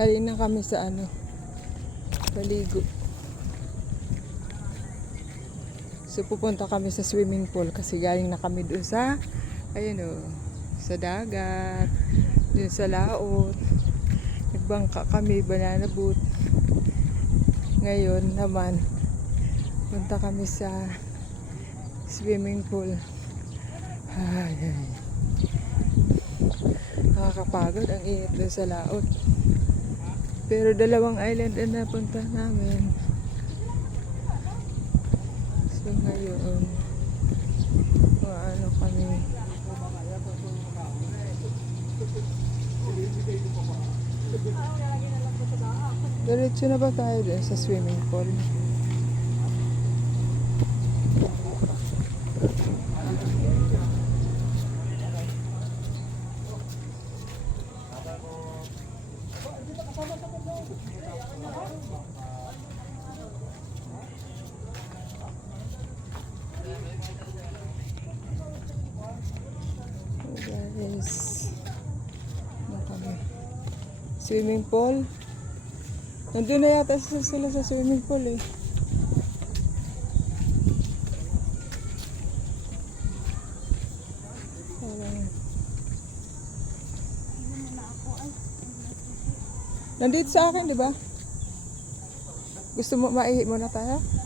Galing na kami sa paligo. So pupunta kami sa swimming pool kasi galing na kami doon sa sa dagat, doon sa laot. Nagbangka kami, banana boat. Ngayon naman punta kami sa swimming pool. Ay. Nakakapagod ang init doon sa laot. Pero dalawang island ang napunta namin. So ngayon, kami. Diretso na ba tayo dun sa swimming pool? Guys, swimming pool. Nandun na yata sila sa swimming pool eh. Nandito sa akin, di ba? Gusto mo maihi mo na tayo?